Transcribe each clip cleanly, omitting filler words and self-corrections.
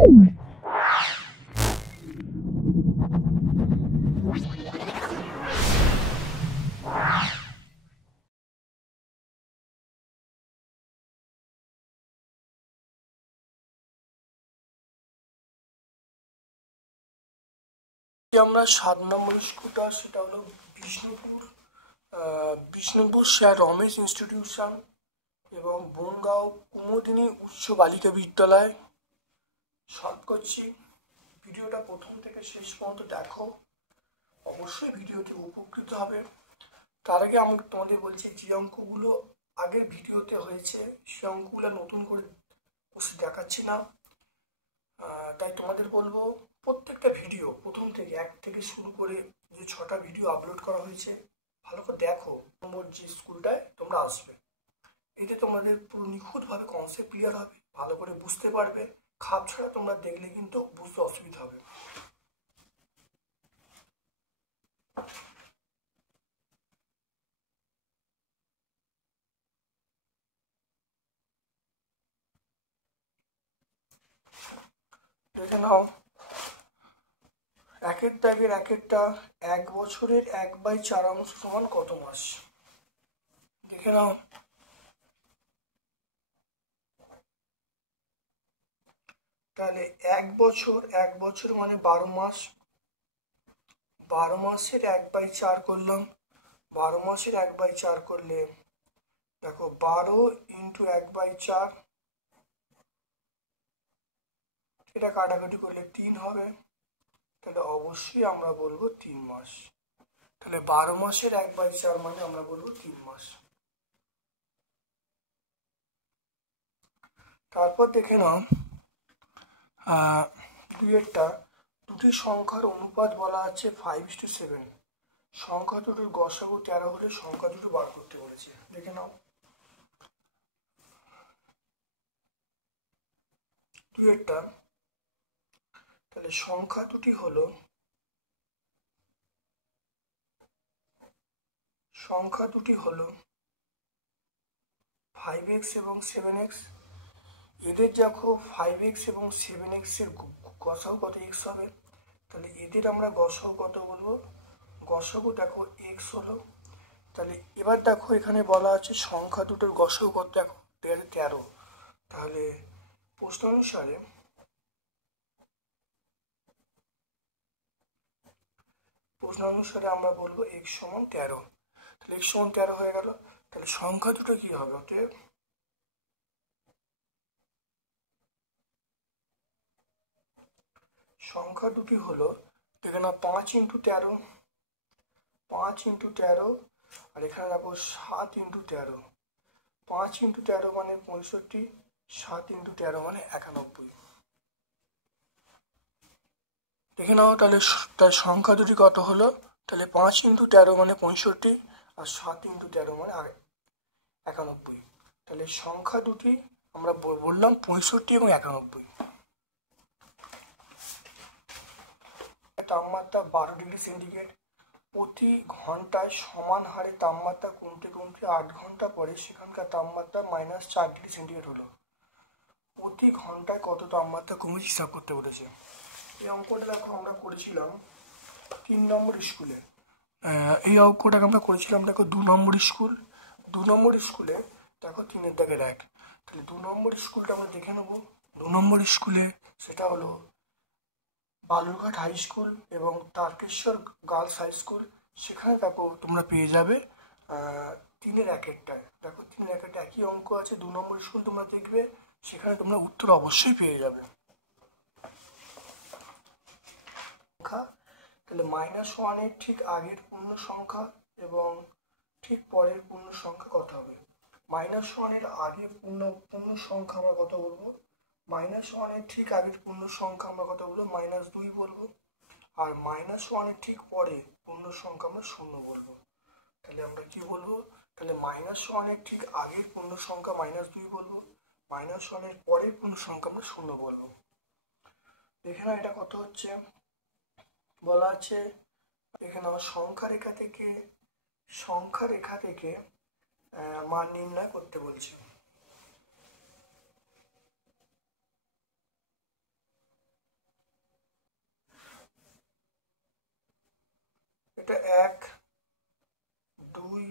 আমরা 7 নম্বর স্কুলটা, সেটা হলো বিষ্ণুপুর স্যার রমেশ ইনস্টিটিউশন এবং বনগাঁও কুমুদিনী উচ্চ বালিকা বিদ্যালয় শর্ট করছি। ভিডিওটা প্রথম থেকে শেষ পর্যন্ত দেখো, অবশ্যই ভিডিওতে উপকৃত হবে। তার আগে আমি তোমাদের বলছি, যে অঙ্কগুলো আগের ভিডিওতে হয়েছে সে অঙ্কগুলো নতুন করে বসে দেখাচ্ছি না। তাই তোমাদের বলবো, প্রত্যেকটা ভিডিও প্রথম থেকে 1 থেকে শুরু করে যে 6টা ভিডিও আপলোড করা হয়েছে ভালো করে দেখো। নম্বর যে স্কুলটায় তোমরা আসবে, এতে তোমাদের পুরো নিখুঁতভাবে কনসেপ্ট ক্লিয়ার হবে, ভালো করে বুঝতে পারবে। খাপ ছাড়া তোমরা দেখলে কিন্তু বুঝতে অসুবিধা হবে। দেখে নাও, একের দাগের একেরটা 1 বছরের 1/4 অংশ সমান কত মাস? দেখে নাও, তাহলে 1 বছর মানে 12 মাস। 12 মাসের 1/4 করলাম। 12 মাসের 1/4 করলে দেখো 12 ইন্টু 1/4, এটা কাটাকাটি করলে 3 হবে। তাহলে অবশ্যই আমরা বলবো 3 মাস। তাহলে 12 মাসের 1/4 মানে আমরা বলবো 3 মাস। তারপর দেখে নাও, দুইয়েরটা, দুটি সংখ্যার অনুপাত বলা আছে 5:7। সংখ্যা দুটোর গসাগু 13 হলে সংখ্যা দুটো বার করতে বলেছে। দেখে নাও, দুইয়েরটা, তাহলে সংখ্যা দুটি হলো 5x এবং 7x। এদের দেখো 5x এবং 7x এর গসাগু কত? x হবে। তাহলে এদের আমরা গসাগু কত বলবো? গসাগু দেখো x হলো। তাহলে এবার দেখো এখানে বলা আছে সংখ্যা দুটোর গসাগু কত, দেখো 13। তাহলে প্রশ্ন অনুসারে আমরা বলবো x সমান 13। তাহলে x সমান 13 হয়ে গেল। তাহলে সংখ্যা দুটো কি হবে? অতএব সংখ্যা দুটি হলো, দেখে না, 5 ইন্টু 13, 5 ইন্টু 13, আর এখানে দেখো 7 ইন্টু 13। 5 ইন্টু 13 মানে 65, 7 ইন্টু 13 মানে 91। দেখে নাও, তাহলে তার সংখ্যা দুটি কত হলো? তাহলে 5 ইন্টু 13 মানে 65, আর 7 ইন্টু 13 মানে 91। তাহলে সংখ্যা দুটি আমরা বললাম 65 এবং 91। তাপমাত্রা 12°C। প্রতি ঘন্টায় সমান হারে তাপমাত্রা কমতে কমতে 8 ঘন্টা পরে সেখানকার তাপমাত্রা -4°C হলো। প্রতি ঘন্টায় কত তাপমাত্রা কমেছে হিসাব করতে বলেছে। এই অঙ্কটা দেখো আমরা করেছিলাম 3 নম্বর স্কুলে। এই অঙ্কটাকে আমরা করেছিলাম দেখো 2 নম্বর স্কুল। 2 নম্বর স্কুলে দেখো 3-এর দাগের 1। তাহলে 2 নম্বর স্কুলটা আমরা দেখে নেবো। 2 নম্বর স্কুলে সেটা হলো বালুরঘাট হাই স্কুল এবং তারকেশ্বর গার্লস হাই স্কুল। সেখানে দেখো তোমরা পেয়ে যাবে 3-এর একেরটায়। দেখো 3-এর একেরটা একই অঙ্ক আছে। 2 নম্বর স্কুল তোমরা দেখবে, সেখানে তোমরা উত্তর অবশ্যই পেয়ে যাবে। তাহলে -1-এর ঠিক আগের পূর্ণ সংখ্যা এবং ঠিক পরের পূর্ণ সংখ্যা কত হবে? -1-এর আগে পূর্ণ সংখ্যা আমরা কত বলবো? -1-এর ঠিক আগের পূর্ণ সংখ্যা আমরা কত বলবো? -2 বলবো। আর -1-এর ঠিক পরে পূর্ণ সংখ্যা আমরা 0 বলবো। তাহলে আমরা কি বলবো? তাহলে -1-এর ঠিক আগের পূর্ণ সংখ্যা -2 বলবো, -1-এর পরের পূর্ণ সংখ্যা আমরা 0 বলবো। দেখে না এটা কত হচ্ছে। বলা আছে এখানে আমার সংখ্যা রেখা থেকে মান নির্ণয় করতে বলছে। এক, 2,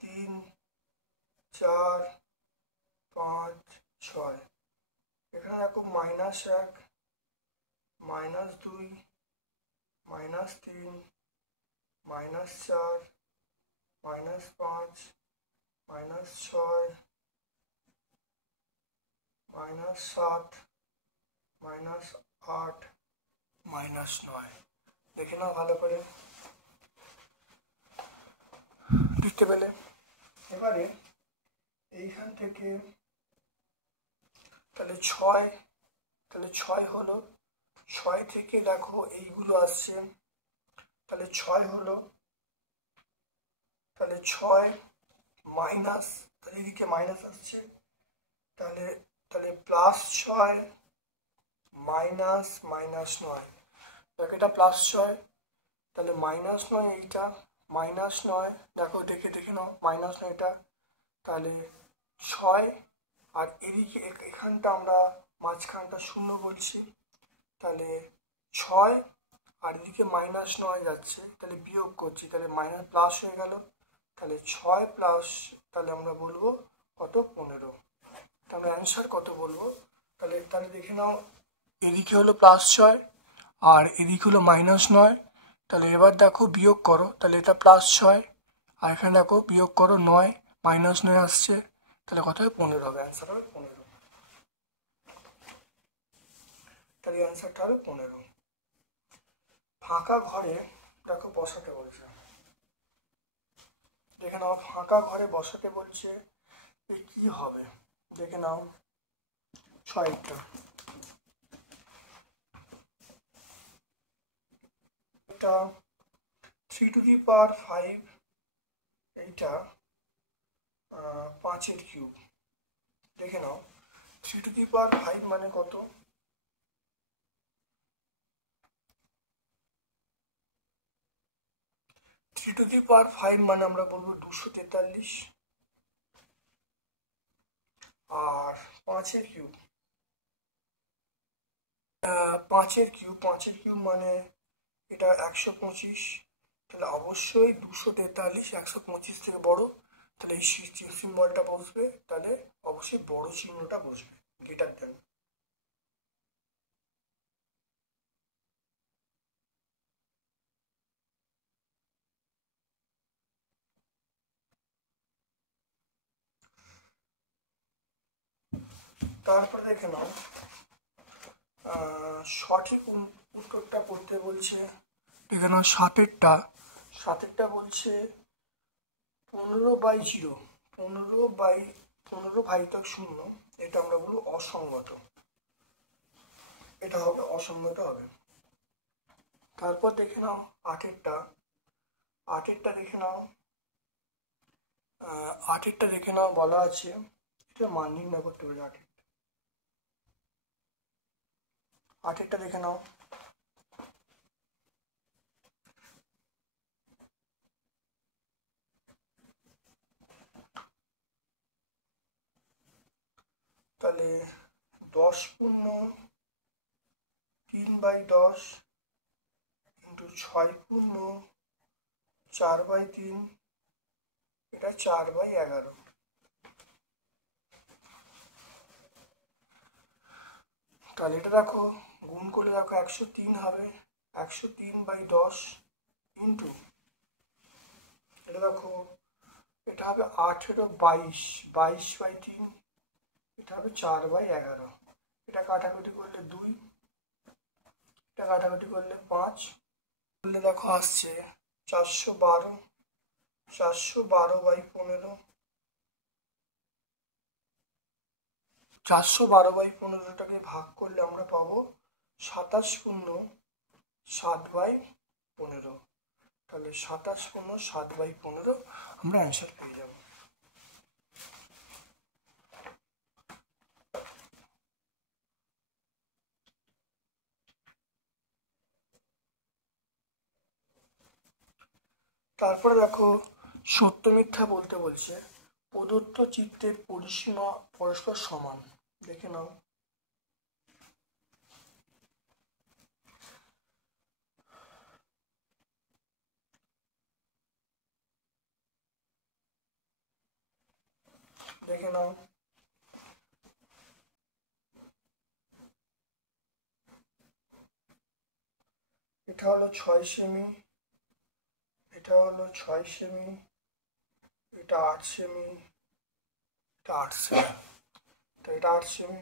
3, 4, 5, 6। এখানে দেখো -1, -2, -3, -4, -5, -6, -7, -8, -9। দেখে নাও ভালো করে, দেখতে পেলে? এবারে এইখান থেকে তাহলে 6 হলো, 6 থেকে দেখো এইগুলো আসছে, তাহলে 6 হলো, তাহলে 6 মাইনাস, তাহলে এদিকে মাইনাস আসছে, তাহলে তাহলে +6 মাইনাস -9, দেখো এটা +6, তাহলে -9 এইটা, -9 দেখো দেখে নাও, -9 এটা, তাহলে 6, আর এদিকে এখানটা আমরা মাঝখানটা 0 বলছি, তাহলে 6, আর এদিকে -9 যাচ্ছে, তাহলে বিয়োগ করছি, তাহলে প্লাস হয়ে গেল, তাহলে 6 প্লাস, তাহলে আমরা বলবো কত, 15। তাহলে অ্যান্সার কত বলবো, তাহলে দেখে নাও, এদিকে হলো +6 আর এদিকে হলো -9, তাহলে এবার দেখো বিয়োগ করো, তাহলে এটা +6 আর এখানে দেখো বিয়োগ করো 9, -9 আসছে, তাহলে কত হবে, 15 হবে, অ্যান্সার হবে 15। তাহলে অ্যান্সারটা হবে 15। ফাঁকা ঘরে দেখো বসাতে বলছে, দেখে নাও ফাঁকা ঘরে বসাতে বলছে, কি হবে দেখে নাও। 6টা, এটা 3⁵, এইটা 5 এর কিউব। দেখে নাও 3⁵ মানে কত, 3⁵ মানে আমরা বলবো 243, আর 5 এর কিউব, 5 এর কিউব মানে এটা 125, তাহলে অবশ্যই 243 125 থেকে বড়, তাহলে এই সিম্বলটা বসবে, তাহলে অবশ্যই বড় চিহ্নটা বসবে, গ্রেটার দেন। তারপরে দেখে নাও সঠিক উত্তরটা করতে বলছে, দেখে নাও 7এরটা বলছে 15/0, 15/0, এটা আমরা বলবো অসঙ্গত, এটা হবে অসঙ্গত হবে। তারপর দেখে নাও 8এরটা দেখে নাও, 8এরটা দেখে নাও, বলা আছে এটা মান নির্ণয় করতে পারে। 8এরটা দেখে নাও, তাহলে 10 পূর্ণ 3/10 ইন্টু 6 পূর্ণ 4/3, এটা 4/11। তাহলে এটা দেখো গুণ করলে দেখো 103 হবে, 103/10 ইন্টু, এটা দেখো এটা হবে 18/22, 22/3, এটা হবে 4/11। এটা কাটাকুটি করলে 2, এটা কাটাকুটি করলে 5, করলে দেখো আসছে 412, 412/15, 412/15টাকে ভাগ করলে আমরা পাবো 27 পূর্ণ 7/15, তাহলে 27 পূর্ণ 7/15 আমরা অ্যান্সার পেয়ে যাব। তারপরে দেখো সত্য মিথ্যা বলতে বলছে, প্রদত্ত চিত্রের পরিসীমা পরস্পর সমান। দেখে নাও, দেখে নাও, এটা হলো 6 সেমি, এটা হলো 6 সেমি, এটা 8 সেমি, এটা 8 সেমি, এটা 8 সেমি।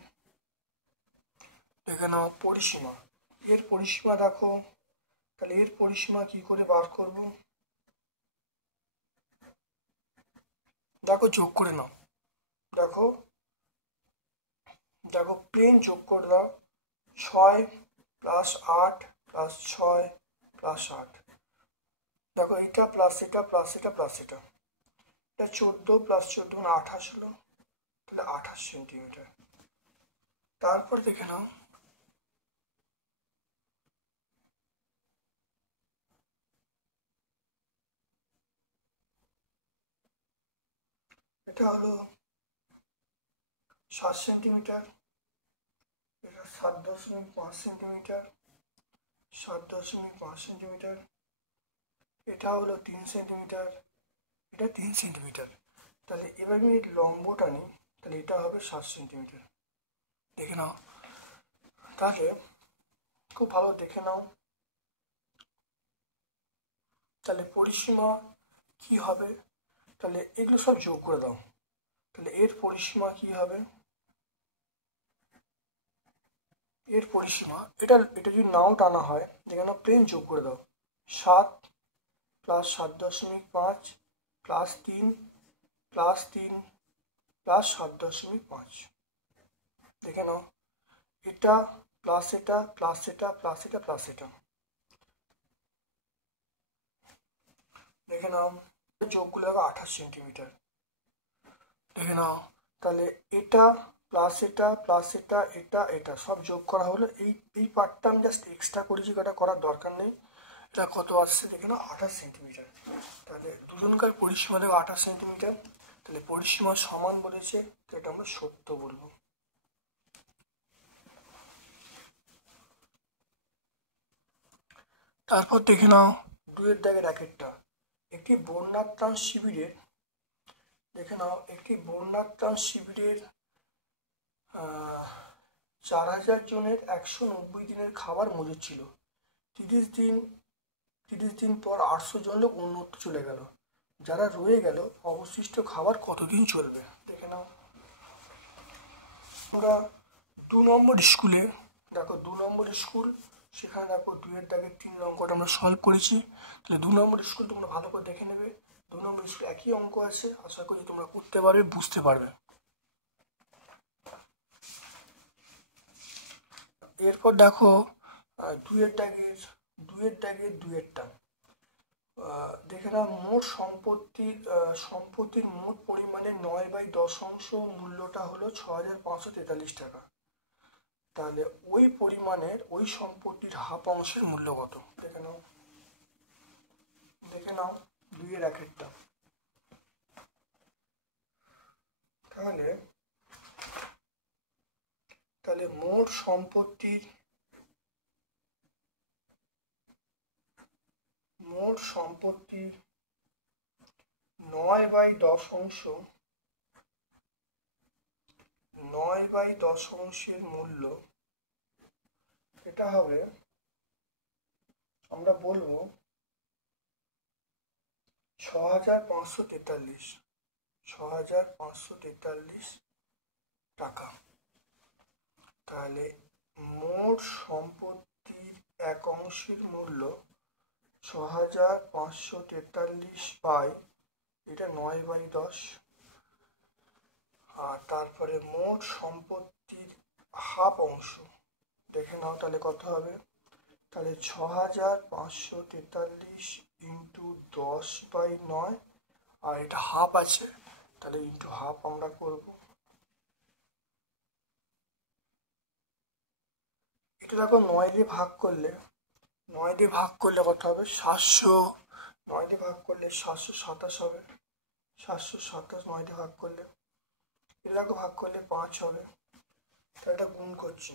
দেখে নাও পরিসীমা, এর পরিসীমা দেখো, তাহলে এর পরিসীমা কি করে বার করব? দেখো যোগ করে নাও, দেখো দেখো প্লেন যোগ করে দাও, 6 প্লাস 8 প্লাস 6 প্লাস 8, দেখো এটা প্লাস এটা প্লাস এটা প্লাস এটা, এটা 14 প্লাস 14 মানে 28 হলো, তাহলে 28 সেন্টিমিটার। তারপর দেখে নাও, এটা হলো 7 সেন্টিমিটার, এটা 7.5 সেন্টিমিটার, 7.5 সেন্টিমিটার, এটা হলো 3 সেন্টিমিটার, এটা 3 সেন্টিমিটার। তাহলে এবার আমি লম্বটা নিই, তাহলে এটা হবে 7 সেন্টিমিটার। দেখে নাও, তাহলে খুব ভালো দেখে নাও, তাহলে পরিসীমা কি হবে? তাহলে এগুলো সব যোগ করে দাও, তাহলে এর পরিসীমা কি হবে? এর পরিসীমা এটা যদি নাও টানা হয়, যেখানে প্লেন যোগ করে দাও, 7 প্লাস 7.5 প্লাস 3 প্লাস 3 প্লাস 7.5। দেখে নাও, এটা প্লাস এটা প্লাস এটা প্লাস এটা প্লাস এটা, দেখে নাও যোগ করলে হবে 28 সেন্টিমিটার। দেখে নাও, তাহলে এটা প্লাস এটা প্লাস এটা এটা এটা সব যোগ করা হলো, এই পার্টটা আমি জাস্ট এক্সট্রা করেছি, এটা করার দরকার নেই। এটা কত আসছে দেখে নাও, 28 সেন্টিমিটার। তাহলে দুজনকার পরিসীমা দেবো 28 সেন্টিমিটার, তাহলে পরিসীমা সমান বলেছে, তো এটা আমরা সত্য বলবো। তারপর দেখে নাও 2 দাগের র্যাকেটটা, একটি বন্যাত্রাণ শিবিরের, দেখে নাও একটি বন্যাত্রাণ শিবিরের 4000 জনের 190 দিনের খাবার মজুদ ছিল। 30 দিন পর 800 জন লোক অন্যত্র চলে গেল, যারা রয়ে গেল অবশিষ্ট খাবার কতদিন চলবে? দেখে নাও, আমরা 2 নম্বর স্কুলে, দেখো 2 নম্বর স্কুল, সেখানে দেখো 2 দাগের 3 অঙ্কটা আমরা সলভ করেছি। তাহলে 2 নম্বর স্কুল তোমরা ভালো করে দেখে নেবে, 2 নম্বর স্কুল একই অঙ্ক আছে, আশা করি তোমরা করতে পারবে, বুঝতে পারবে। এরপর দেখো 2 দাগের 2টা, দেখে নাও মোট সম্পত্তির মোট পরিমাণের 9/10 মূল্যটা হলো 6543 টাকা। তাহলে ওই পরিমাণের ওই সম্পত্তির হাফ অংশের মূল্য কত? দেখে নাও, 2 র্যাকেটটা, তাহলে মোট সম্পত্তির 9/10 মূল্য, এটা হবে, আমরা বলবো 6543 টাকা। তাহলে মোট সম্পত্তির এক অংশের মূল্য 6543 বাই এটা 9/10, আর তারপরে মোট সম্পত্তির হাফ অংশ, দেখে নাও তাহলে কত হবে? তাহলে 6543 ইন্টু 10/9, আর এটা হাফ আছে, তাহলে ইন্টু হাফ আমরা করব। এটা দেখো 9 দিয়ে ভাগ করলে কত হবে? 700, 9 দিয়ে ভাগ করলে 727 হবে, 727 9 দিয়ে ভাগ করলে, এটা দেখো ভাগ করলে 5 হবে, তাহলে এটা গুণ করছি,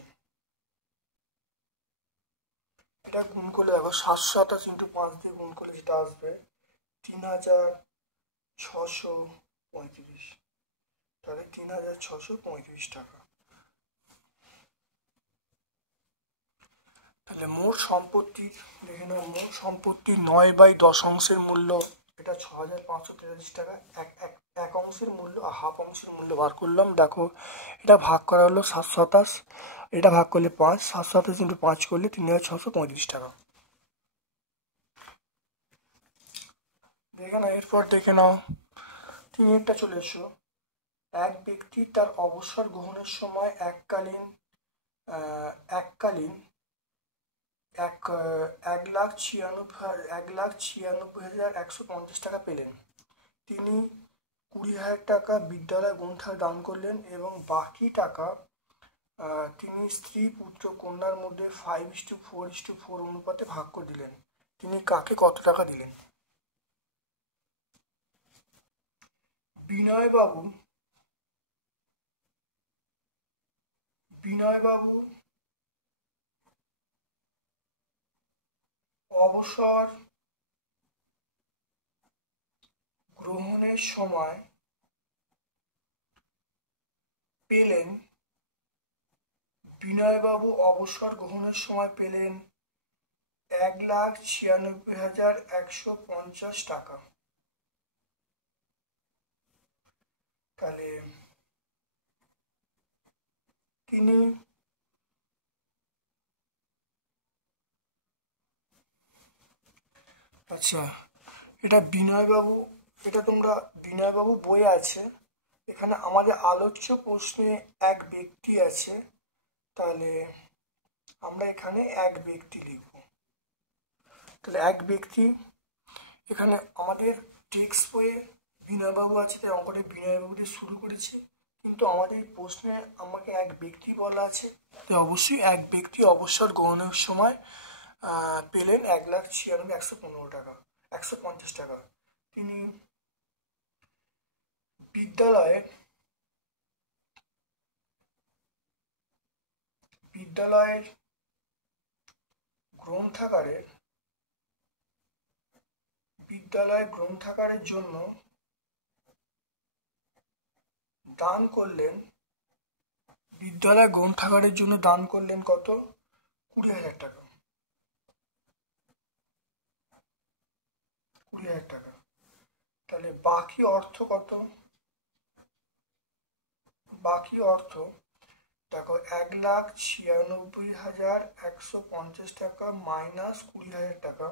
এটা গুণ করলে দেখো 727 ইন্টু 5 দিয়ে গুণ করলে যেটা আসবে 3635। তাহলে 3635 টাকা। তাহলে মোট সম্পত্তি দেখে নাও, মোট সম্পত্তি 9/10 মূল্য এটা 6543 টাকা। এক অংশের মূল্য আর হাফ অংশের মূল্য বার করলাম। দেখো এটা ভাগ করা হলো 727, এটা ভাগ করলে 5, 727 × 5 করলে 3635 টাকা। দেখে নাও এরপর দেখে নাও 3 চলে এসো। এক ব্যক্তি তার অবসর গ্রহণের সময় এককালীন 1,96,150 টাকা পেলেন। তিনি 20,000 টাকা বিদ্যালয় গ্রন্থাগারে দান করলেন এবং বাকি টাকা তিনি স্ত্রী পুত্র কন্যার মধ্যে 5:4:4 অনুপাতে ভাগ করে দিলেন। তিনি কাকে কত টাকা দিলেন? বিনয়বাবু অবসর গ্রহণের সময় পেলেন 1,96,150 টাকা। তাহলে তিনি আচ্ছা, এটা বিনয়বাবু, এটা তোমরা বিনয়বাবু বই আছে, এখানে আমাদের আলোচ্য প্রশ্নে এক ব্যক্তি আছে, তাহলে আমরা এখানে এক ব্যক্তি লিখব। তাহলে এক ব্যক্তি, এখানে আমাদের টেক্সট বইয়ে বিনয়বাবু আছে তাই অঙ্কটা বিনয়বাবু দিয়ে শুরু করেছি, কিন্তু আমাদের প্রশ্নে আমাকে এক ব্যক্তি বলা আছে, তাই অবশ্যই এক ব্যক্তি অবসর গ্রহণের সময় পেলেন 1,96,115 টাকা, 150 টাকা। তিনি বিদ্যালয়ের গ্রন্থাগারের জন্য দান করলেন, কত? 20,000 টাকা। 20,000 টাকা। তাহলে বাকি অর্থ কত? বাকি অর্থ দেখো 1,96,150 টাকা মাইনাস 20,000 টাকা,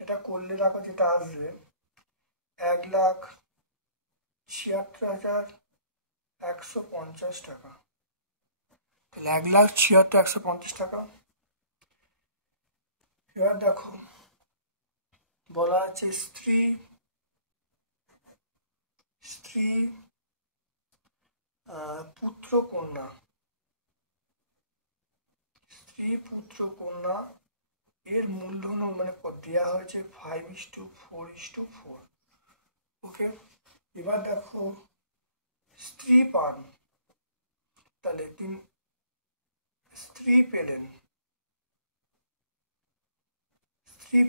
এটা করলে দেখো যেটা আসবে 1,76,150 টাকা। তাহলে 1,76,150 টাকা। এবার দেখো বলা আছে স্ত্রী পুত্র কন্যা এর মূলধন মানে দেওয়া হয়েছে 5:4:4। ওকে, এবার দেখো স্ত্রী পান, তাহলে স্ত্রী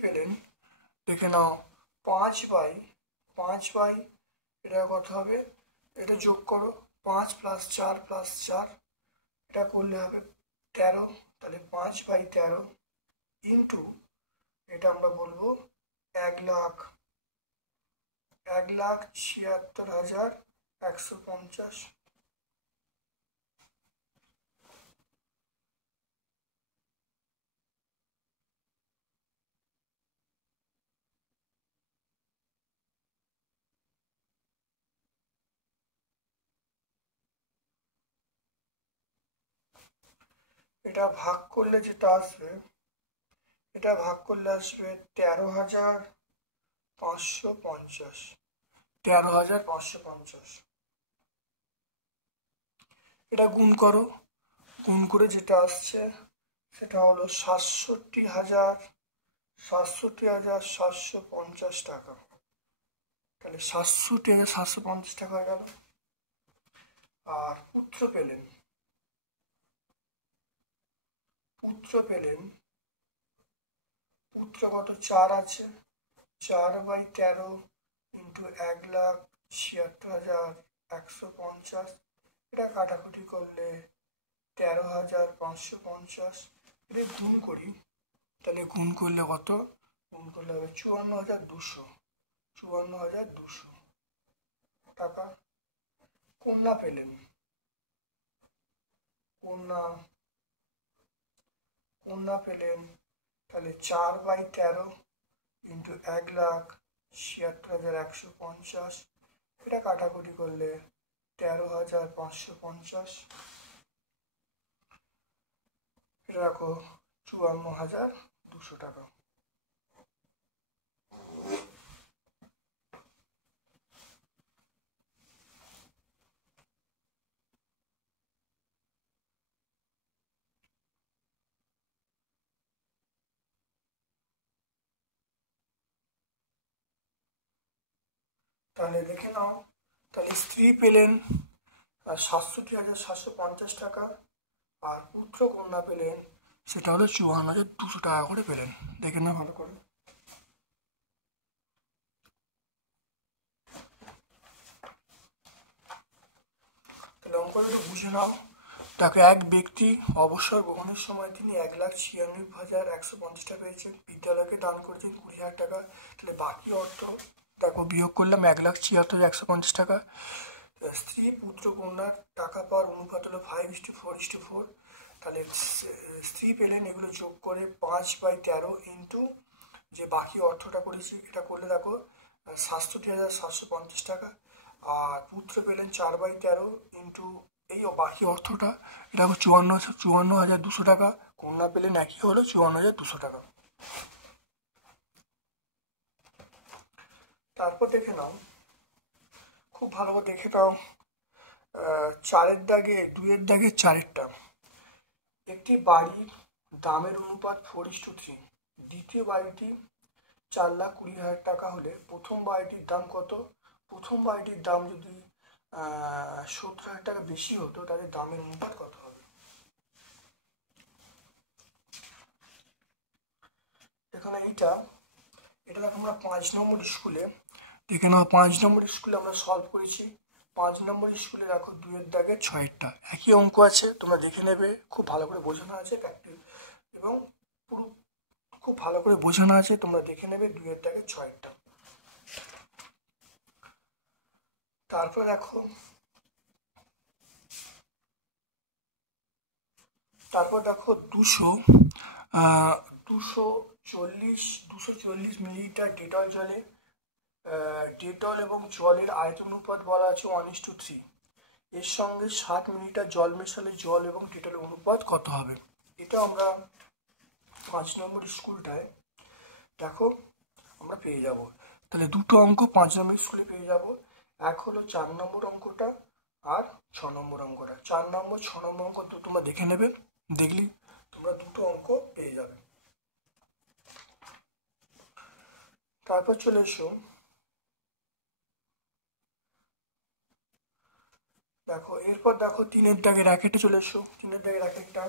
পেলেন দেখে নাও 5/5, এটা কত হবে? এটা যোগ করো, 5 + 4 + 4, এটা করলে হবে 13, তাহলে 5/13 ইন্টু এটা আমরা বলবো 1,76,150। এটা ভাগ করলে যেটা আসবে, 13,550। 13,550। এটা গুণ করো, গুণ করে যেটা আসছে সেটা হলো 67,750 টাকা। তাহলে 67,750 টাকা হয়ে গেল। আর পুত্র পেলেন পুত্র কত? 4 আছে, 4/13 ইন্টু 1,76,150, এটা কাটাকুটি করলে 13,550। এটা গুণ করি, তাহলে গুণ করলে কত? গুণ করলে হবে 54,200, 54,200 টাকা। কন্যা পেলেন, কন্যা পেলেন, তাহলে 4/13 ইন্টু 1,76,150, এটা কাটাকুটি করলে 13,550, এটা রাখো 54,200 টাকা। তাহলে দেখে নাও, তাহলে স্ত্রী পেলেন 67,750 টাকা, আর পুত্র কন্যা পেলেন সেটা হলো 54,200 টাকা করে পেলেন। দেখে নাও ভালো করে। তাহলে অঙ্কটা একটু বুঝে নাও। তাকে এক ব্যক্তি অবসর গ্রহণের সময় তিনি 1,96,150 টাকা পেয়েছেন, বিদ্যালয়কে দান করেছেন 20,000 টাকা। তাহলে বাকি অর্থ দেখো, বিয়োগ করলাম 1,76,150 টাকা। স্ত্রী পুত্র কন্যার টাকা পাওয়ার অনুপাত হলো 5:4:4। তাহলে স্ত্রী পেলেন, এগুলো যোগ করে 5/13 ইন্টু যে বাকি অর্থটা করেছি, এটা করলে দেখো 67,750 টাকা। আর পুত্র পেলেন 4/13 ইন্টু এই বাকি অর্থটা, এটা 54,200 টাকা। কন্যা পেলেন একই হলো 54,200 টাকা। তারপর দেখে নাও, খুব ভালো করে দেখে নাও 4-এর দাগে 2-এর দাগে 4-এরটা। একটি বাড়ির দামের অনুপাত 4:3। দ্বিতীয় বাড়িটি 4,20,000 টাকা হলে প্রথম বাড়িটির দাম কত? প্রথম বাড়িটির দাম যদি 70,000 টাকা বেশি হতো, তাহলে দামের অনুপাত কত হবে? এখানে এটা দেখো, আমরা 5 নম্বর স্কুলে দেখে নাও, 5 নম্বর স্কুলে আমরা সলভ করেছি। 5 নম্বর স্কুলে দেখো 2-এর দাগে 6-এরটা একই অঙ্ক আছে, তোমরা দেখে নেবে, খুব ভালো করে বোঝানো আছে এবং পুরো খুব ভালো করে বোঝানো আছে, তোমরা দেখে নেবে 2-এর দাগে 6-এরটা। তারপর দেখো, তারপর দেখো 240 মিলিলিটার ডেটল জলে, ডেটল এবং জলের আয়তন অনুপাত বলা আছে 1:3। এর সঙ্গে 60 মিলিলিটার জল মেশালে জল এবং ডেটলের অনুপাত কত হবে? এটা আমরা 5 নম্বর স্কুলটায় দেখো আমরা পেয়ে যাব। তাহলে দুটো অঙ্ক 5 নম্বর স্কুলে পেয়ে যাব। এক হলো 4 নম্বর অঙ্কটা আর 6 নম্বর অঙ্কটা। 4 নম্বর 6 নম্বর অঙ্ক তো তোমরা দেখে নেবে, দেখলি তোমরা দুটো অঙ্ক পেয়ে যাবে। তারপর চলে এসো, দেখো এরপর দেখো 3-এর দাগে র্যাকেটে চলে এসো। 3-এর দাগে র্যাকেটটা,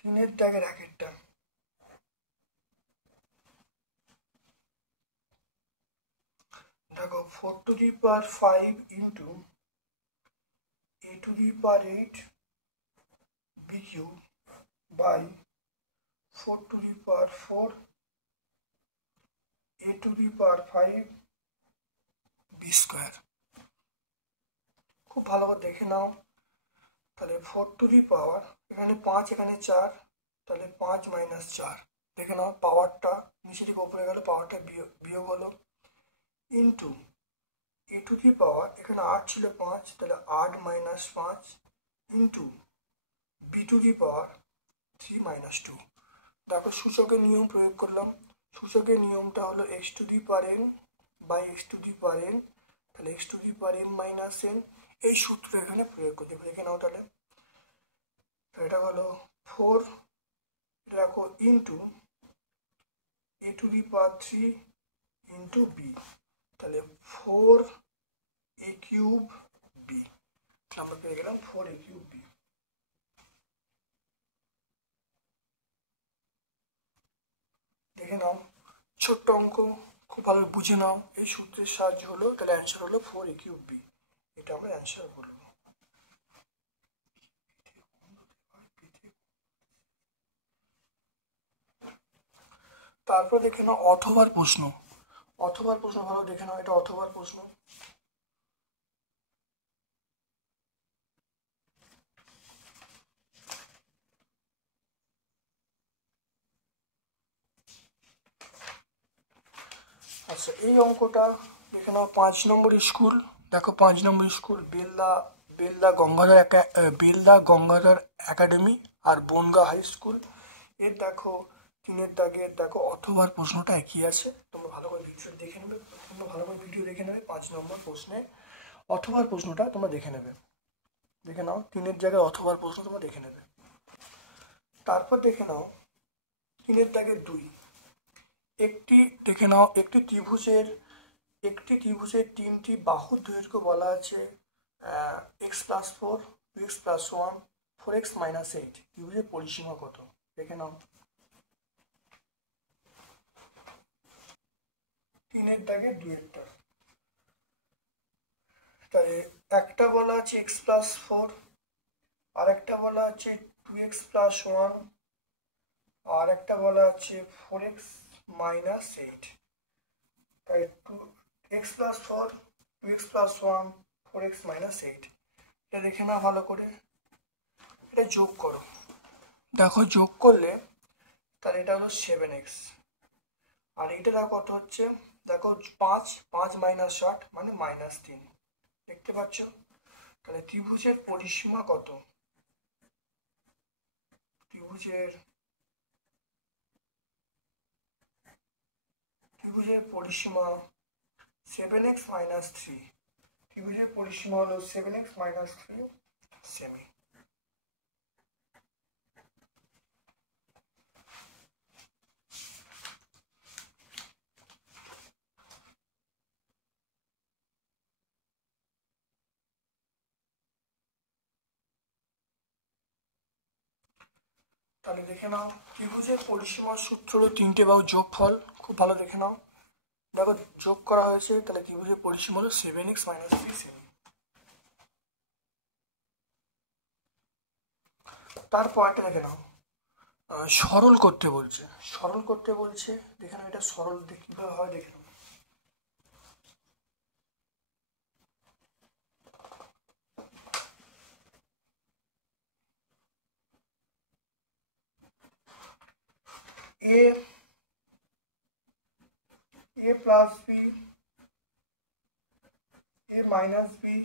3-এর দাগে র্যাকেটটা দেখো 4⁵ into a⁸ b³ by 4⁴ a⁵ b²। খুব ভালো করে দেখে নাও। তাহলে 4⁴, এখানে 5 এখানে 4, তাহলে 5 - 4। দেখে নাও পাওয়ারটা নিচে দিকে উপরে গেল, পাওয়ারটা বিয়োগ হলো, ইন্টু a⁴, এখানে 8 ছিল 5, তাহলে 8 - 5 ইন্টু b⁴ 3 - 2। দেখো সূচকের নিয়ম প্রয়োগ করলাম। সূচকের নিয়মটা হলো x⁴n বাই x⁴n, তাহলে x⁴n - n, এই সূত্র এখানে প্রয়োগ করতে হবে। দেখে নাও, তাহলে এটা হলো 4 দেখো ইন্টু a⁴ ইন্টু b, তাহলে 4a³ b, আমরা পেয়ে গেলাম 4a³ b। দেখে নাও ছোট্ট অঙ্ক, খুব ভালো বুঝে নাও। এই সূত্রের সাহায্য হলো, তাহলে অ্যান্সার হলো 4a³ b। এটা আমরা অ্যান্সার বলবো। তারপর দেখে নাও অথবার প্রশ্ন। অথবার প্রশ্ন ভালো দেখে নাও, এটা অথবার প্রশ্ন। আচ্ছা, এই অঙ্কটা দেখে নাও 5 নম্বর স্কুল। দেখো 5 নম্বর স্কুল বেলদা গঙ্গাধর একাডেমি আর বনগাঁ হাই স্কুল। এর দেখো 3-এর দাগের দেখো অথবার প্রশ্নটা একই আছে। তোমরা ভালো করে ভিডিও দেখে নেবে, 5 নম্বর প্রশ্নে অথবার প্রশ্নটা তোমরা দেখে নেবে। দেখে নাও 3-এর জায়গায় অথবার প্রশ্ন তোমরা দেখে নেবে। তারপর দেখে নাও 3-এর দাগের 2। দেখে নাও একটি ত্রিভুজের 3টি বাহুর দৈর্ঘ্য বলা আছে x+4, 2x+1, 4x - 8। ত্রিভুজের পরিসীমা কত? দেখে নাও 3-এর দাগে 2-এরটা। তাহলে একটা বলা আছে x+4, আর একটা বলা আছে 2x+1, আর একটা বলা আছে 4x - 8। তাই x+4, 2x+1, 4x - 8। এটা দেখে না ভালো করে, এটা যোগ করো। দেখো যোগ করলে তাহলে এটা হলো 7x, আর এটা দেখো কত হচ্ছে, দেখো 5 - 8 মানে -3। দেখতে পাচ্ছ? তাহলে ত্রিভুজের পরিসীমা কত? ত্রিভুজের পরিসীমা 7x - 3। ত্রিভুজের পরিসীমা হলো 7x - 3 সেমি। তাহলে দেখে নাও ত্রিভুজের পরিসীমার সূত্র হলো 3টে বাহু যোগফল। খুব ভালো দেখে নাও, দেখো যোগ করা হয়েছে, তাহলে ত্রিভুজের পরিসীমা হলো 7x - 3 সেমি। তারপর একটা দেখে নাও সরল করতে বলছে। দেখে নাও এটা সরল কিভাবে হয় দেখে নাও। a plus B, a minus B,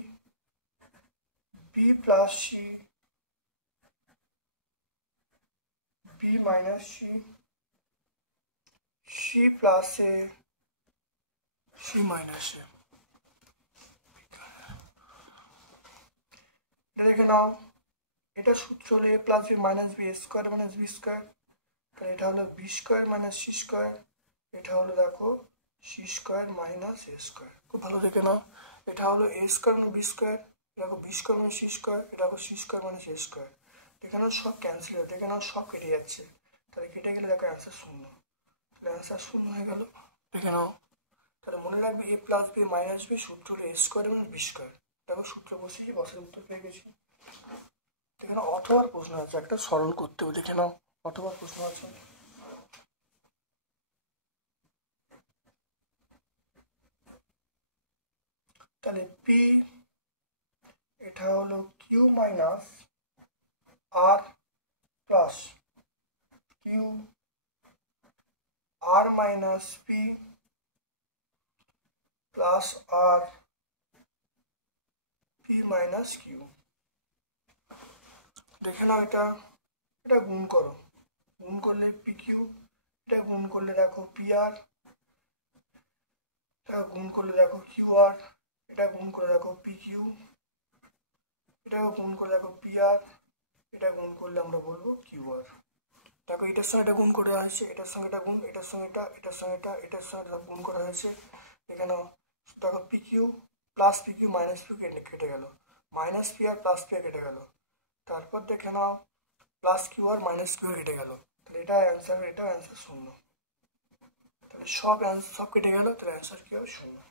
B plus C, B minus C, C plus A, C minus A. এটা দেখে নাও, এটা সূত্র হলো a plus B minus B square minus B square. তাহলে এটা হলো B square minus C square. এটা হলো দেখো C square minus A square. খুব ভালো দেখে নাও, এটা হলো এ স্কোয়ার মানে বি স্কোয়ার, দেখো বি স্কোয়ার মানে সি স্কোয়ার, এটা হলো সি স্কোয়ার মানে এ স্কোয়ার। দেখে নাও সব ক্যান্সেল হয়ে, দেখে নাও সব কেটে যাচ্ছে। তাহলে কেটে গেলে দেখো অ্যান্সার 0। তাহলে অ্যান্সার 0 হয়ে গেল। দেখে নাও, তাহলে মনে রাখবে a plus B minus B সূত্র হলো এ স্কোয়ার মানে বি স্কোয়ার। দেখো সূত্র বসেছি, বসের উত্তর পেয়ে গেছি। দেখে নাও অথবা প্রশ্ন আছে একটা সরল করতে হবে। দেখে নাও অথবা প্রশ্ন আছে। তাহলে পি এটা হলো কিউ মাইনাস আর plus Q R minus P plus আর পি মাইনাস কিউ। দেখে নাও এটা গুণ করো, গুণ করলে পি কিউ, এটা গুণ করলে দেখো পি আর, এটা গুণ করলে দেখো কিউ আর, এটা গুণ করে দেখো পি কিউ, এটাকে গুণ করে দেখো পি আর, এটা গুণ করলে আমরা বলবো কিউ আর। দেখো এটার সঙ্গে এটা গুণ করে হয়েছে, এটার সঙ্গে এটা গুণ, এটার সঙ্গে এটা, এটার সঙ্গে এটা, এটার সঙ্গে এটা গুণ করা হয়েছে। এখানে দেখো P Q plus P Q minus P কেটে গেল, minus P R plus P R কেটে গেল। তারপর দেখে নাও plus Q R minus Q R কেটে গেল। তাহলে এটা অ্যান্সার 0। তাহলে সব কেটে গেল, তাহলে অ্যান্সার কি হবে? 0।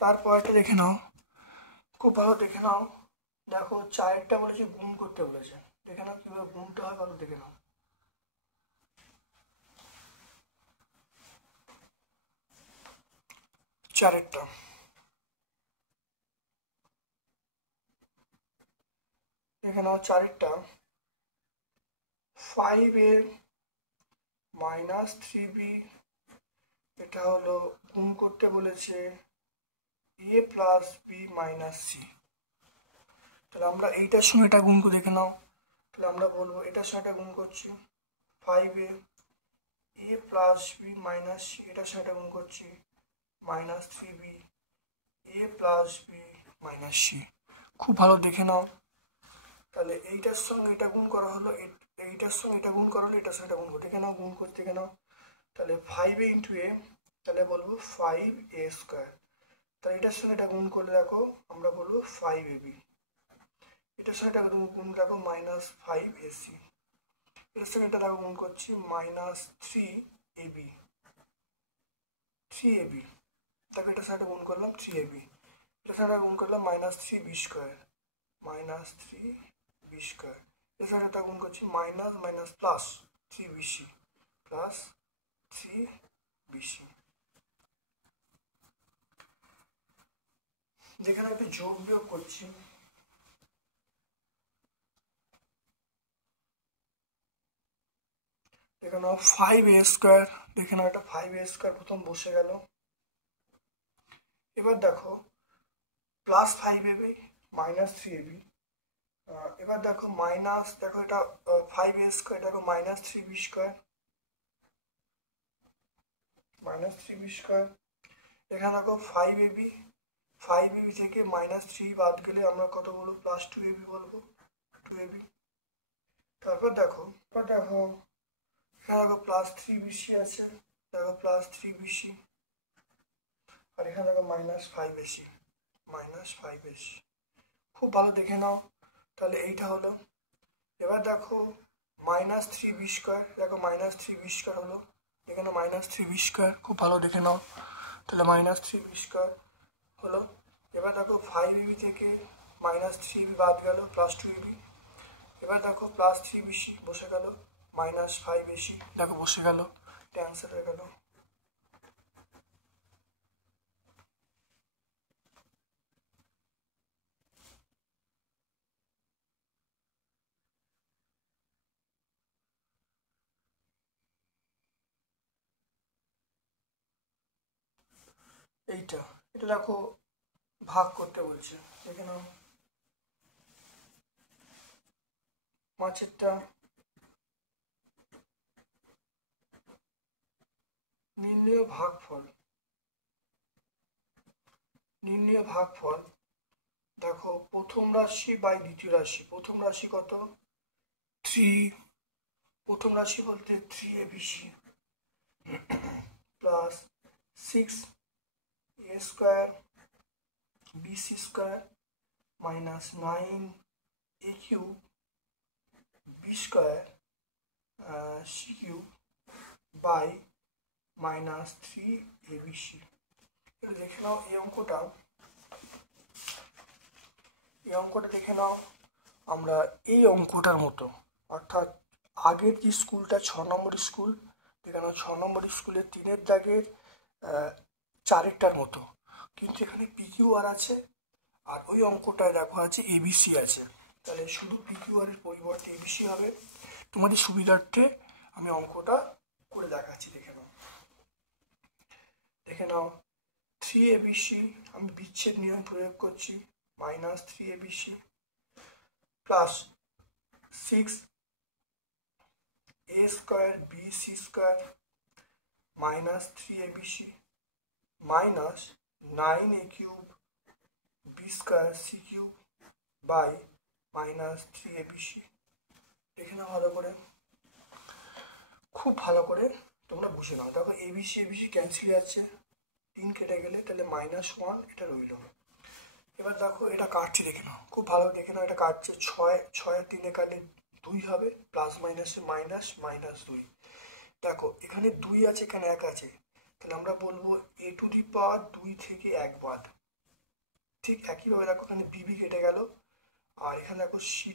তারপরটা দেখে নাও, খুব ভালো দেখে নাও। দেখো 4টা বলেছে গুণ করতে বলেছে, দেখে নাও কিভাবে গুণটা হয়, ভালো দেখে নাও। চারেরটা দেখে নাও, 4টা 5a - 3b, এটা হলো গুণ করতে বলেছে a + b - c। তাহলে আমরা এইটার সঙ্গে এটা গুণ করে দেখে নাও, তাহলে আমরা বলবো এটার সঙ্গে এটা গুণ করছি 5a, a + b - c, এটার সঙ্গে এটা গুণ করছি -3b, a + b - c। খুব ভালো দেখে নাও, তাহলে এইটার সঙ্গে এটা গুণ করা হলো, এইটার সঙ্গে এটা গুণ করা হলো, এটার সঙ্গে এটা গুণ করো, দেখে নাও গুণ করতে, দেখে নাও। তাহলে 5a × a, তাহলে বলবো 5a²। তাহলে এটার সঙ্গে এটা গুণ করলে দেখো আমরা বলবো 5ab, এটার সঙ্গে এটা গুণ রাখো -5ac, এটার সঙ্গে এটা দেখো গুণ করছি -3ab, 3ab, দেখো এটার সঙ্গে গুণ করলাম 3ab, এটার সঙ্গে গুণ করলাম -3b², -3b², এর সঙ্গে এটা গুণ করছি +3bc, +3bc। যেখানে একটু যোগ বিয়োগ করছি, দেখে নাও 5a², দেখে নাও এটা 5a² প্রথম বসে গেল। এবার দেখো +5ab -3ab, এবার দেখো দেখো এটা 5a², দেখো -3b², এখানে দেখো 5ab থেকে -3 বাদ গেলে আমরা কত বলবো? +2ab বলবো, 2ab। তারপর দেখো এখানে দেখো +3bc আছে, দেখো +3bc, আর এখানে দেখো -5ac, -5ac। খুব ভালো দেখে নাও, তাহলে এইটা হলো। এবার দেখো -3b², দেখো -3b² হলো, এখানে -3b², খুব ভালো দেখে নাও, তাহলে -3b² হলো। এবার দেখো 5ab থেকে -3ab বাদ গেল, +2ab। এবার দেখো +3bc বসে গেল, -5ac, দেখো বসে গেল, এটা অ্যান্সার হয়ে গেল। এটা দেখো ভাগ করতে বলছে, দেখে নাও। মাছেরটা নির্ণয় ভাগফল, দেখো প্রথম রাশি বাই দ্বিতীয় রাশি। প্রথম রাশি কত? 3, প্রথম রাশি বলতে 3abc +6a² bc² -9a³ b² c³ by -3abc। এটা দেখে নাও, এই অঙ্কটা দেখে নাও, আমরা এই অঙ্কটার মতো, অর্থাৎ আগের যে স্কুলটা 6 নম্বর স্কুল, এখানে 6 নম্বর স্কুলের 3-এর দাগের 4-এরটার মতো, কিন্তু এখানে PQR আছে, আর ওই অঙ্কটায় দেখো আছে ABC আছে। তাহলে শুধু PQR এর পরিবর্তে ABC হবে। তোমাদের সুবিধার্থে আমি অঙ্কটা করে দেখাচ্ছি, দেখে নাও 3abc, আমি বিচ্ছেদ নিয়ম প্রয়োগ করছি, -3abc +6a² bc² -3abc -9a³ b² c³ by -3abc। দেখে নাও ভালো করে, খুব ভালো করে তোমরা বুঝে নাও। দেখো এবিসি এবিসি ক্যান্সেল যাচ্ছে, 3 কেটে গেলে তাহলে -1 এটা রইল। এবার দেখো এটা কাটছে, দেখে নাও, খুব ভালো দেখে নাও, এটা কাটছে 6 6 আর 3 কাটলে 2 হবে, প্লাস মাইনাসে মাইনাস, -2। দেখো এখানে 2 আছে, এখানে 1 আছে, তাহলে আমরা বলবো a⁴ 2 থেকে 1 বাদ। ঠিক একইভাবে দেখো এখানে বিবি কেটে গেল, আর এখানে দেখো c⁴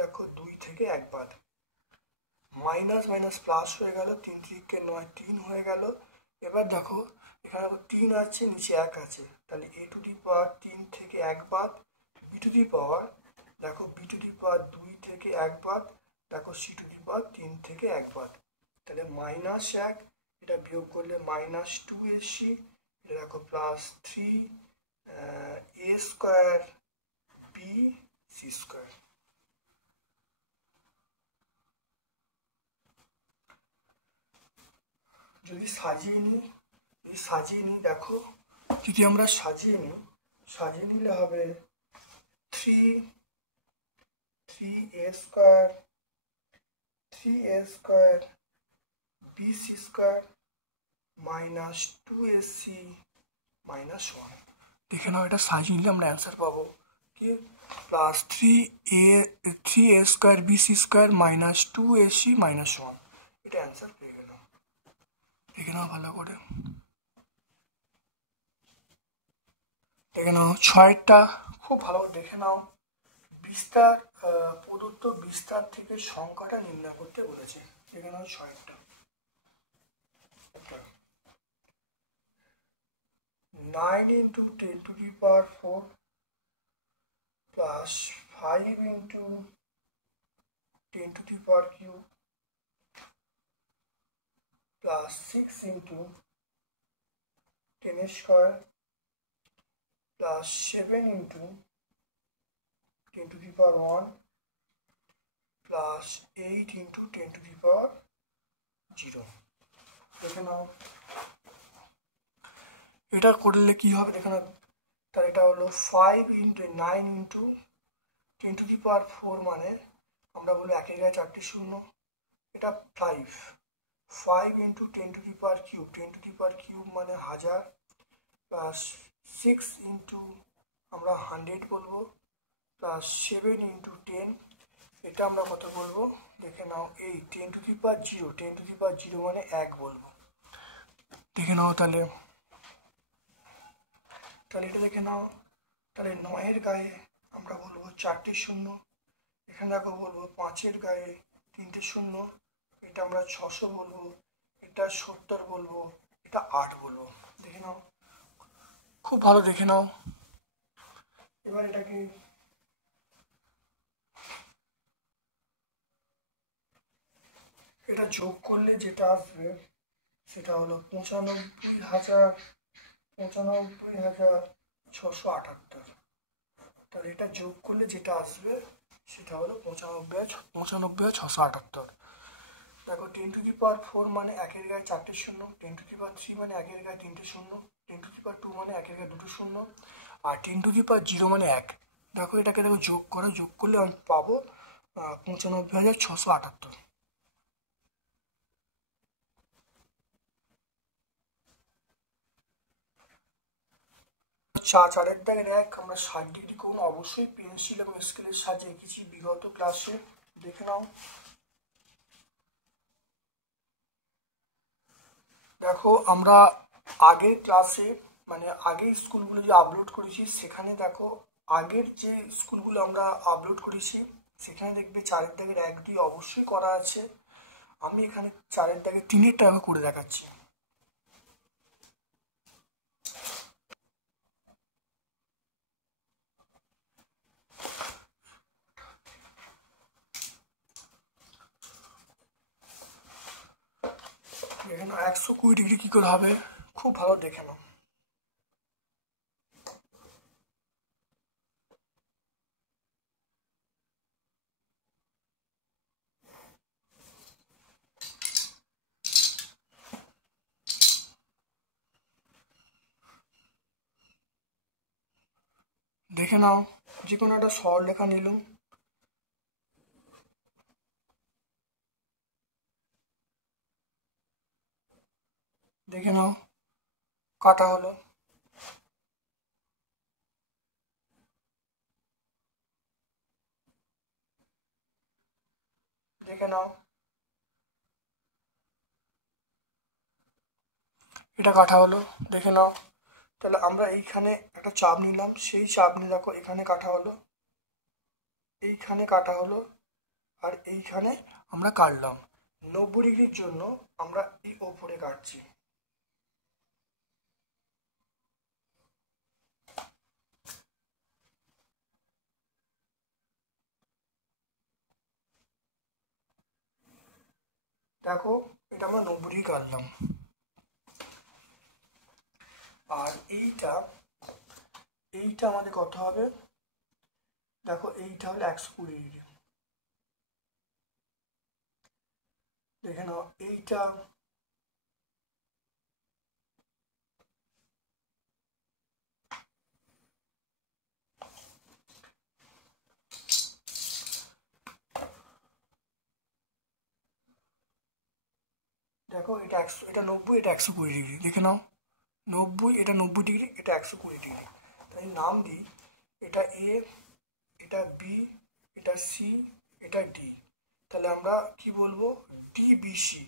দেখো 2 থেকে 1 বাদ। মাইনাস মাইনাস প্লাস হয়ে গেল, 3 3 9, 3 হয়ে গেল। এবার দেখো এখানে 3 আছে, নিচে 1 আছে, তাহলে a⁴ 3 থেকে 1 বাদ, b⁴ দেখো b⁴ 2 থেকে 1 বাদ, দেখো c⁴ 3 থেকে 1 বাদ, তাহলে -1, এটা বিয়োগ করলে -2ac, এটা দেখো +3 a² b c²। যদি সাজিয়ে নিই দেখো, যদি আমরা সাজিয়ে নিলে হবে 3a² bc² -2ac -1। দেখে নাও, এটা সাজিয়ে নিলে আমরা অ্যান্সার পাবো কি +3a² bc² -2ac -1। এটা অ্যান্সার পেয়ে গেলাম। দেখে নাও ভালো করে, দেখে নাও 6টা খুব ভালো করে দেখে নাও। বিস্তার প্রদত্ত বিস্তার থেকে সংখ্যাটা নির্ণয় করতে বলেছে। দেখে নাও 6টা। 9 × 10⁴ প্লাস 5 × 10⁵ প্লাস 6 × 10² প্লাস 7 × 10⁻1 প্লাস 8 × 10⁻0। দেখে নাও এটা করলে কি হবে, দেখে নাও, তাহলে এটা হলো 5 × 9 × 10⁴ মানে আমরা বলবো 1-এর গায়ে 4টে শূন্য, এটা 5 × 10⁵ মানে 1000 প্লাস 6 × আমরা 100 বলবো প্লাস 7 × 10, এটা আমরা কত বলবো, দেখে নাও এই 10⁻0 মানে 1 বলবো। দেখে নাও তাহলে এটা দেখে নাও, তাহলে 9-এর গায়ে আমরা বলবো 4টে শূন্য, এখানে দেখো বলবো 5-এর গায়ে 3টে শূন্য, এটা আমরা 600 বলবো, এটা 70 বলবো, এটা 8 বলবো। দেখে নাও খুব ভালো দেখে নাও। এবার এটাকে এটা যোগ করলে যেটা আসবে সেটা হলো 95,678। তাহলে এটা যোগ করলে যেটা আসবে সেটা হলো 95,678। দেখো 10⁴ মানে 1-এর গায়ে 4টে শূন্য, 10⁵ মানে 1-এর গায়ে 3টে শূন্য, 10⁵2 মানে 1-এর গায়ে 2টো শূন্য, আর 10⁵0 মানে 1। দেখো এটাকে দেখো যোগ করলে আমি পাবো 95,678। 4-এর দাগের 1 আমরা 60° কোণ অবশ্যই পেন্সিল এবং স্কেলের সাহায্যে এঁকেছি বিগত ক্লাসে। দেখে নাও। দেখো আমরা আগের ক্লাসে মানে আগের স্কুলগুলো যে আপলোড করেছি সেখানে দেখো আগের যে স্কুলগুলো আমরা আপলোড করেছি সেখানে দেখবে 4-এর দাগের 1 দিয়ে অবশ্যই করা আছে। আমি এখানে 4-এর দাগের 3-এরটা করে দেখাচ্ছি। দেখে নাও 120° কি করে হবে, খুব ভালো দেখে নাও। দেখে নাও যে কোনো একটা সরলরেখা নিলাম, দেখে দেখে নাও, কাটা হলো। দেখে নাও, এটা কাটা হলো। দেখে নাও, তাহলে আমরা এইখানে একটা চাপ নিলাম, সেই চাপ নিয়ে দেখো এখানে কাটা হলো, এইখানে কাটা হলো, আর এইখানে আমরা কাটলাম। 90 ডিগ্রির জন্য আমরা এই ওপরে কাটছি। দেখো এটা আমরা 90 ডিগ্রি কাটলাম। আর এইটা আমাদের কত হবে? দেখো এইটা হলো 120 ডিগ্রি। দেখে নাও, এইটা দেখো এটা 100, এটা 90, এটা 120 ডিগ্রি। দেখে নাও, 90, এটা 90 ডিগ্রি, এটা 120 ডিগ্রি। তাই নাম দিই, এটা এ, এটা বি, এটা সি, এটা ডি। তাহলে আমরা কি বলবো? ডিবিসি।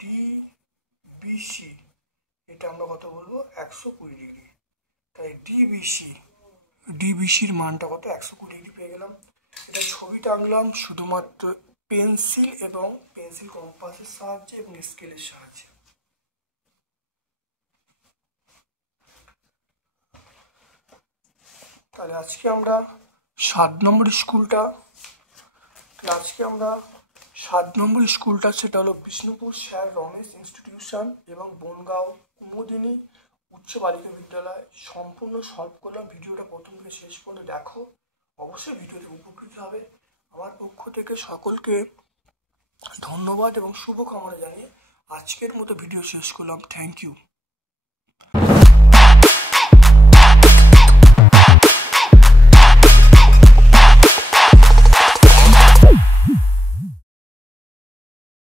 ডিবিসি এটা আমরা কত বলবো? 120 ডিগ্রি। তাই ডিবিসির মানটা কত? 120 ডিগ্রি পেয়ে গেলাম। এটা ছবিটা আঁকলাম শুধুমাত্র পেন্সিল এবং পেন্সিল কম্পাসের সাহায্যে এবং স্কেলের সাহায্যে। তাহলে আজকে আমরা 7 নম্বর স্কুলটা সেটা হলো বিষ্ণুপুর স্যার রমেশ ইনস্টিটিউশন এবং বনগাঁও কুমুদিনী উচ্চ বালিকা বিদ্যালয়। সম্পূর্ণ সলভ করলাম। ভিডিওটা প্রথম থেকে শেষ পর্যন্ত দেখো, অবশ্যই ভিডিওতে উপকৃত হবে। আমার পক্ষ থেকে সকলকে ধন্যবাদ এবং শুভকামনা জানিয়ে আজকের মতো ভিডিও শেষ করলাম। Thank you.